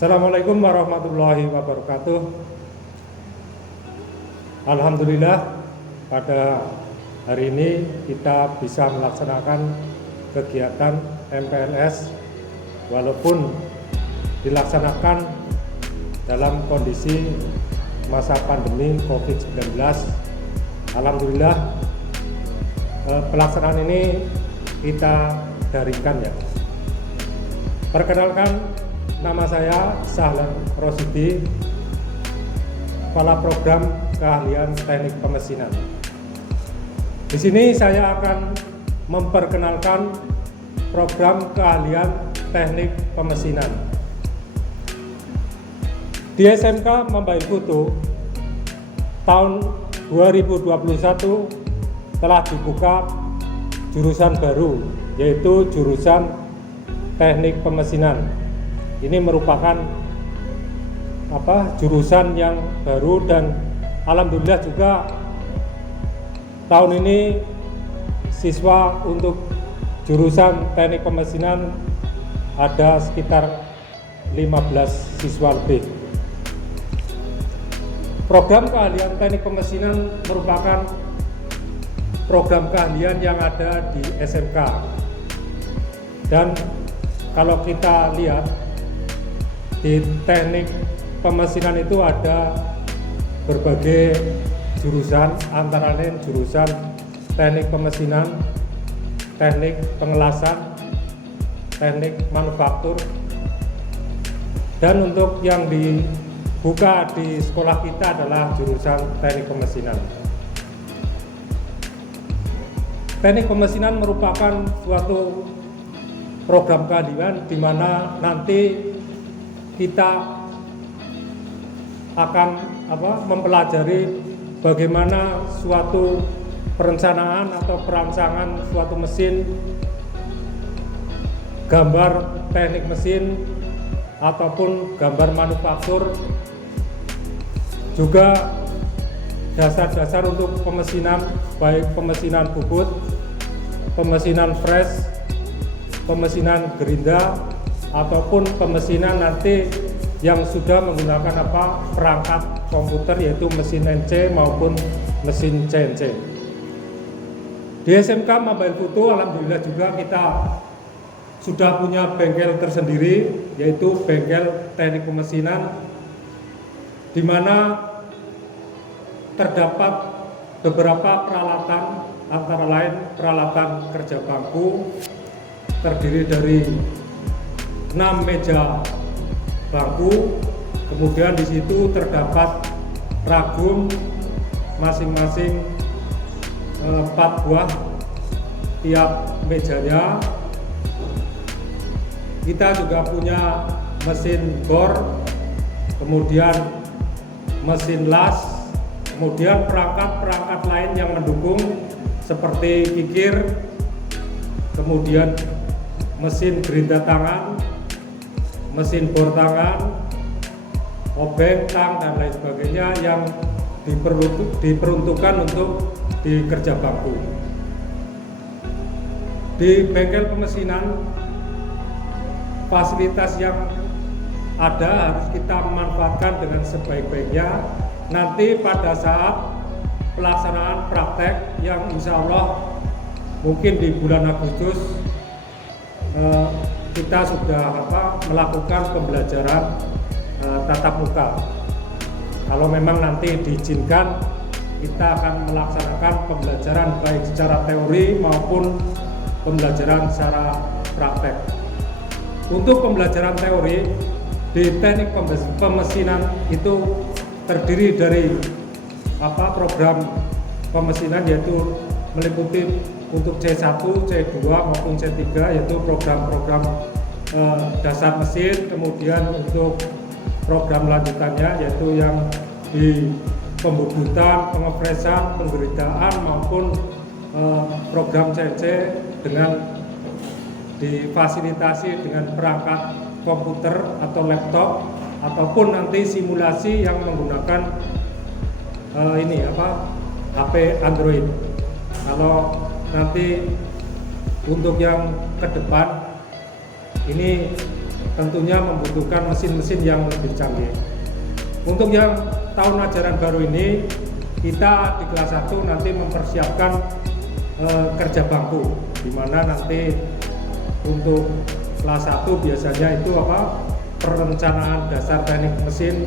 Assalamualaikum warahmatullahi wabarakatuh. Alhamdulillah pada hari ini kita bisa melaksanakan kegiatan MPLS walaupun dilaksanakan dalam kondisi masa pandemi COVID-19. Alhamdulillah pelaksanaan ini kita daringkan ya. Perkenalkan, nama saya Sahlan Rosidi, Kepala Program Keahlian Teknik Pemesinan. Di sini saya akan memperkenalkan program keahlian teknik pemesinan. Di SMK Mambail Kutu tahun 2021 telah dibuka jurusan baru, yaitu jurusan teknik pemesinan. Ini merupakan jurusan yang baru dan alhamdulillah juga tahun ini siswa untuk jurusan teknik pemesinan ada sekitar 15 siswa lebih. Program keahlian teknik pemesinan merupakan program keahlian yang ada di SMK. Dan kalau kita lihat di teknik pemesinan itu ada berbagai jurusan, antara lain jurusan teknik pemesinan, teknik pengelasan, teknik manufaktur. Dan untuk yang dibuka di sekolah kita adalah jurusan teknik pemesinan. Teknik pemesinan merupakan suatu program keahlian di mana nanti kita akan mempelajari bagaimana suatu perencanaan atau perancangan suatu mesin, gambar teknik mesin ataupun gambar manufaktur, juga dasar-dasar untuk pemesinan, baik pemesinan bubut, pemesinan fresh, pemesinan gerinda, ataupun pemesinan nanti yang sudah menggunakan perangkat komputer, yaitu mesin NC maupun mesin CNC. Di SMK Mambail Kutu alhamdulillah juga kita sudah punya bengkel tersendiri, yaitu bengkel teknik pemesinan, di mana terdapat beberapa peralatan, antara lain peralatan kerja bangku terdiri dari 6 meja bangku, kemudian di situ terdapat ragum masing-masing 4 buah tiap mejanya. Kita juga punya mesin bor, kemudian mesin las, kemudian perangkat-perangkat lain yang mendukung seperti kikir, kemudian mesin gerinda tangan, mesin bor tangan, obeng, tang, dan lain sebagainya yang diperuntukkan untuk di kerja bangku. Di bengkel pemesinan, fasilitas yang ada harus kita manfaatkan dengan sebaik-baiknya. Nanti pada saat pelaksanaan praktek yang insya Allah mungkin di bulan Agustus kita sudah melakukan pembelajaran tatap muka. Kalau memang nanti diizinkan, kita akan melaksanakan pembelajaran baik secara teori maupun pembelajaran secara praktek. Untuk pembelajaran teori di teknik pemesinan itu terdiri dari program pemesinan, yaitu meliputi untuk C1, C2 maupun C3, yaitu program-program dasar mesin. Kemudian untuk program lanjutannya yaitu yang di pembubutan, pengepresan, penggeritaan maupun program CNC dengan difasilitasi dengan perangkat komputer atau laptop, ataupun nanti simulasi yang menggunakan HP Android. Kalau nanti untuk yang ke depan ini tentunya membutuhkan mesin-mesin yang lebih canggih. Untuk yang tahun ajaran baru ini, kita di kelas 1 nanti mempersiapkan kerja bangku, di mana nanti untuk kelas 1 biasanya itu perencanaan dasar teknik mesin,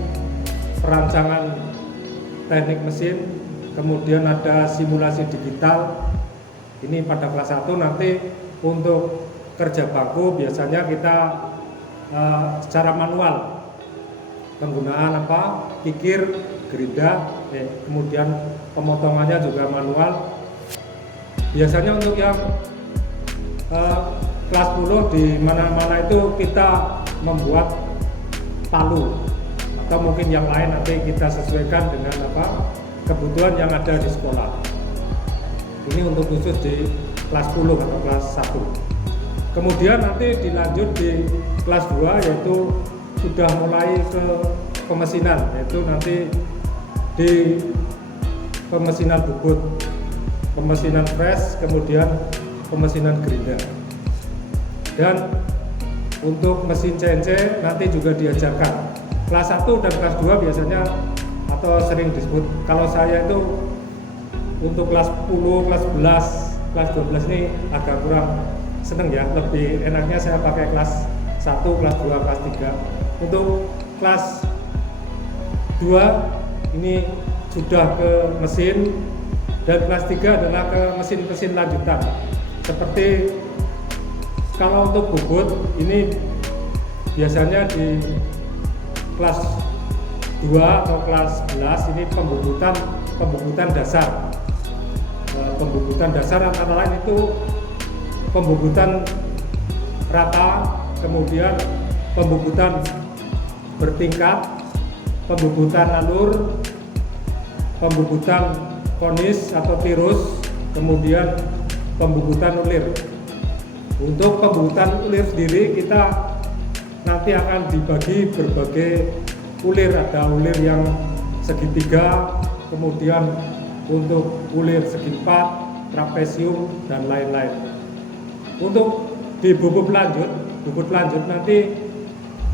perancangan teknik mesin, kemudian ada simulasi digital. Ini pada kelas 1. Nanti untuk kerja bangku biasanya kita secara manual, penggunaan kikir, gerinda, kemudian pemotongannya juga manual. Biasanya untuk yang kelas 10 di mana-mana itu kita membuat palu, atau mungkin yang lain nanti kita sesuaikan dengan kebutuhan yang ada di sekolah. Ini untuk khusus di kelas 10 atau kelas 1. Kemudian nanti dilanjut di kelas 2, yaitu sudah mulai ke pemesinan, yaitu nanti di pemesinan bubut, pemesinan press, kemudian pemesinan gerinda. Dan untuk mesin CNC nanti juga diajarkan. Kelas 1 dan kelas 2 biasanya atau sering disebut, kalau saya itu untuk kelas 10, kelas 11, kelas 12 ini agak kurang seneng ya, lebih enaknya saya pakai kelas 1, kelas 2, kelas 3. Untuk kelas 2 ini sudah ke mesin, dan kelas 3 adalah ke mesin-mesin lanjutan. Seperti kalau untuk bubut ini biasanya di kelas 2 atau kelas 11 ini pembubutan dasar. Pembubutan dasar antara lain itu pembubutan rata, kemudian pembubutan bertingkat, pembubutan alur, pembubutan konis atau tirus, kemudian pembubutan ulir. Untuk pembubutan ulir sendiri kita nanti akan dibagi berbagai ulir, ada ulir yang segitiga, kemudian untuk ulir segi 4, trapesium, dan lain-lain. Untuk di bubut lanjut nanti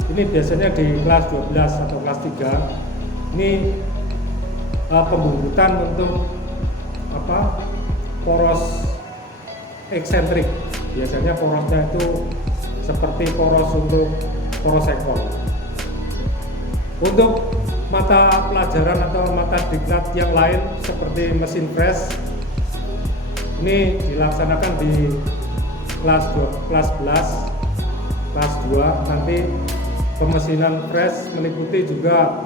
ini biasanya di kelas 12 atau kelas 3 ini pembubutan untuk poros eksentrik. Biasanya porosnya itu seperti poros untuk poros ekor. Untuk mata pelajaran atau mata diklat yang lain seperti mesin press ini dilaksanakan di kelas 11, kelas 2. Nanti pemesinan press meliputi juga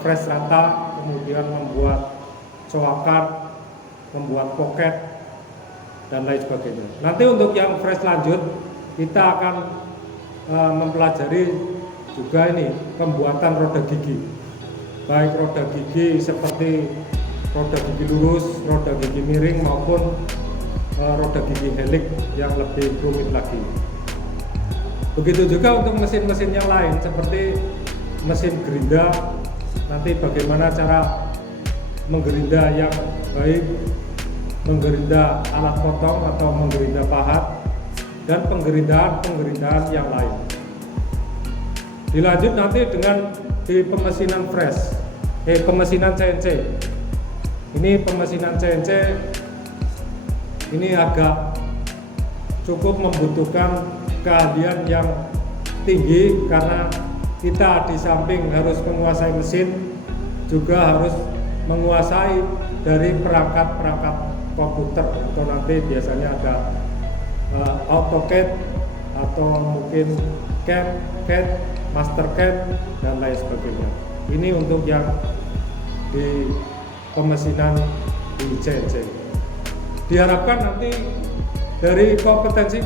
press rata, kemudian membuat coakan, membuat pocket, dan lain sebagainya. Nanti untuk yang press lanjut kita akan mempelajari juga ini pembuatan roda gigi, baik roda gigi seperti roda gigi lurus, roda gigi miring, maupun roda gigi helix yang lebih rumit lagi. Begitu juga untuk mesin-mesin yang lain seperti mesin gerinda, nanti bagaimana cara menggerinda yang baik, menggerinda alat potong atau menggerinda pahat, dan penggerindahan yang lain. Dilanjut nanti dengan di pemesinan press, pemesinan CNC. Ini pemesinan CNC ini agak cukup membutuhkan keahlian yang tinggi, karena kita di samping harus menguasai mesin, juga harus menguasai dari perangkat-perangkat komputer, atau nanti biasanya ada AutoCAD atau mungkin CAD, MasterCAD, dan lain sebagainya. Ini untuk yang di pemesinan di CNC. Diharapkan nanti dari kompetensi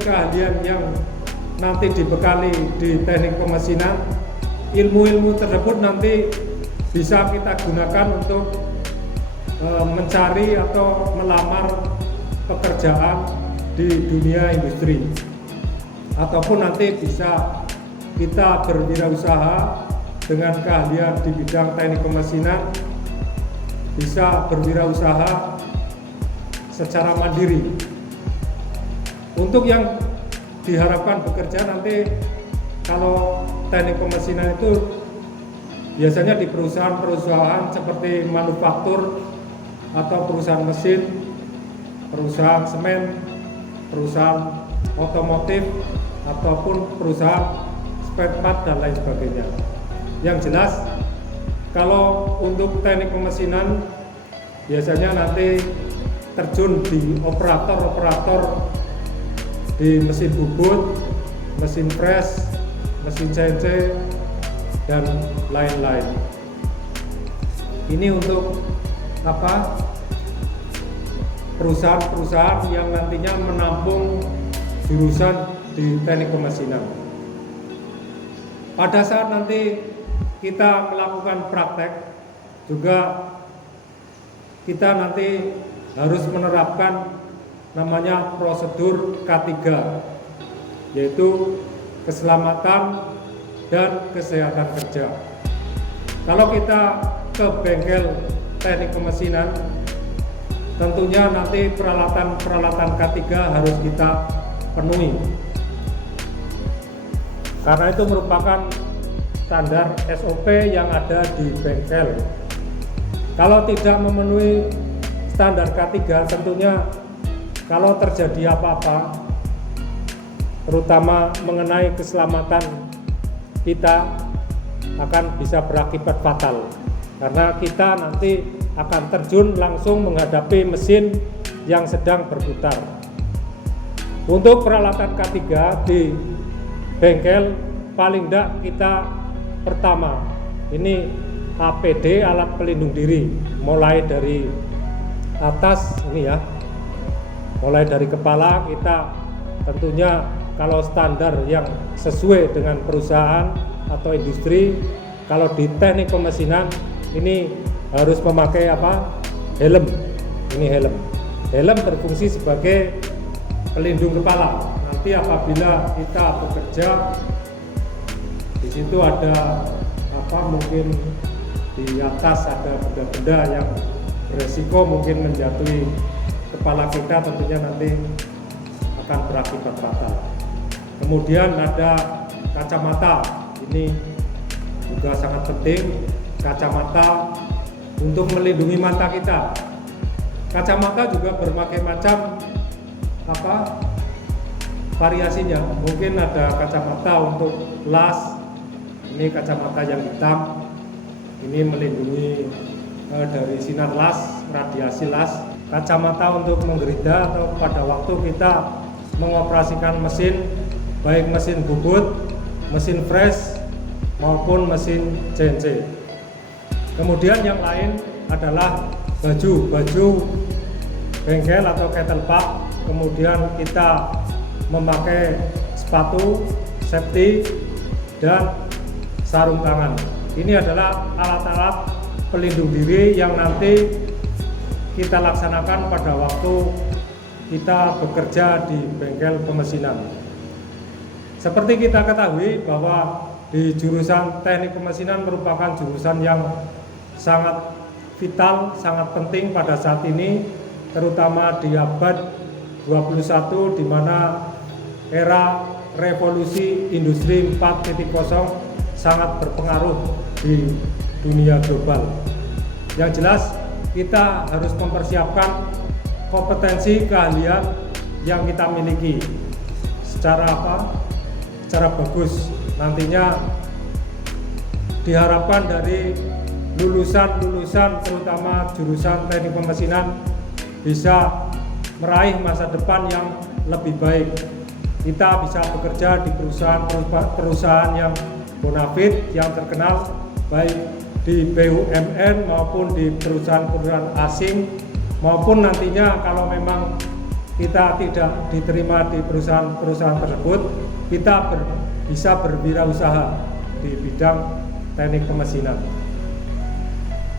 keahlian yang nanti dibekali di teknik pemesinan, ilmu-ilmu tersebut nanti bisa kita gunakan untuk mencari atau melamar pekerjaan di dunia industri, ataupun nanti bisa kita berwirausaha dengan keahlian di bidang teknik pemesinan, bisa berwirausaha secara mandiri. Untuk yang diharapkan bekerja nanti kalau teknik pemesinan itu biasanya di perusahaan-perusahaan seperti manufaktur atau perusahaan mesin, perusahaan semen, perusahaan otomotif, ataupun perusahaan spare part dan lain sebagainya. Yang jelas, kalau untuk teknik pemesinan biasanya nanti terjun di operator-operator di mesin bubut, mesin press, mesin CNC, dan lain-lain. Ini untuk apa? Perusahaan-perusahaan yang nantinya menampung jurusan di teknik pemesinan. Pada saat nanti kita melakukan praktek, juga kita nanti harus menerapkan namanya prosedur K3, yaitu keselamatan dan kesehatan kerja. Kalau kita ke bengkel teknik pemesinan, tentunya nanti peralatan-peralatan K3 harus kita penuhi, karena itu merupakan standar SOP yang ada di bengkel. Kalau tidak memenuhi standar K3, tentunya kalau terjadi apa-apa, terutama mengenai keselamatan kita, akan bisa berakibat fatal, karena kita nanti akan terjun langsung menghadapi mesin yang sedang berputar. Untuk peralatan K3 di bengkel, paling tidak kita pertama ini APD, alat pelindung diri, mulai dari atas ini ya, mulai dari kepala. Kita tentunya kalau standar yang sesuai dengan perusahaan atau industri, kalau di teknik pemesinan ini harus memakai apa? Helm. Ini helm. Helm berfungsi sebagai pelindung kepala. Nanti apabila kita bekerja, di situ ada apa? Mungkin di atas ada benda-benda yang beresiko mungkin menjatuhi kepala kita, tentunya nanti akan berakibat fatal. Kemudian ada kacamata, ini juga sangat penting, kacamata untuk melindungi mata kita. Kacamata juga berbagai macam apa variasinya. Mungkin ada kacamata untuk las, ini kacamata yang hitam, ini melindungi dari sinar las, radiasi las. Kacamata untuk menggerida atau pada waktu kita mengoperasikan mesin, baik mesin bubut, mesin fresh maupun mesin CNC. Kemudian yang lain adalah baju bengkel atau kettle pack. Kemudian kita memakai sepatu safety dan sarung tangan. Ini adalah alat-alat pelindung diri yang nanti kita laksanakan pada waktu kita bekerja di bengkel pemesinan. Seperti kita ketahui bahwa di jurusan teknik pemesinan merupakan jurusan yang sangat vital, sangat penting pada saat ini, terutama di abad 21 di mana era revolusi industri 4.0 sangat berpengaruh di dunia global. Yang jelas kita harus mempersiapkan kompetensi keahlian yang kita miliki secara secara bagus. Nantinya diharapkan dari lulusan terutama jurusan teknik pemesinan bisa meraih masa depan yang lebih baik. Kita bisa bekerja di perusahaan yang bonafit, yang terkenal, baik di BUMN maupun di perusahaan-perusahaan asing, maupun nantinya kalau memang kita tidak diterima di perusahaan-perusahaan tersebut, kita bisa berwirausaha di bidang teknik pemesinan.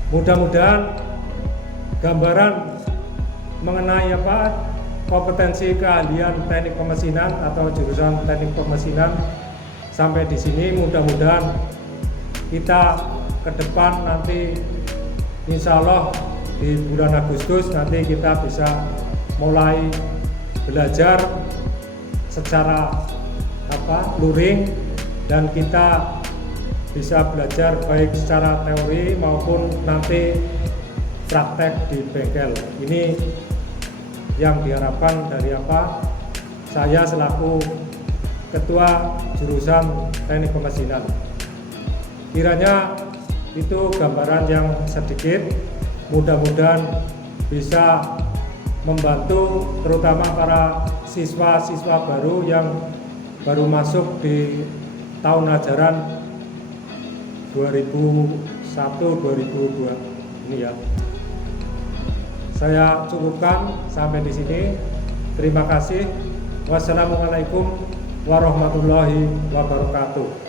Mudah-mudahan gambaran mengenai kompetensi keahlian teknik pemesinan atau jurusan teknik pemesinan sampai di sini. Mudah-mudahan kita ke depan nanti insya Allah di bulan Agustus nanti kita bisa mulai belajar secara luring dan kita bisa belajar baik secara teori maupun nanti praktek di bengkel. Ini yang diharapkan dari saya selaku Ketua Jurusan Teknik Pemesinan. Kiranya itu gambaran yang sedikit, mudah-mudahan bisa membantu terutama para siswa-siswa baru yang baru masuk di tahun ajaran 2001-2002 ini ya. Saya cukupkan sampai di sini. Terima kasih. Wassalamualaikum warahmatullahi wabarakatuh.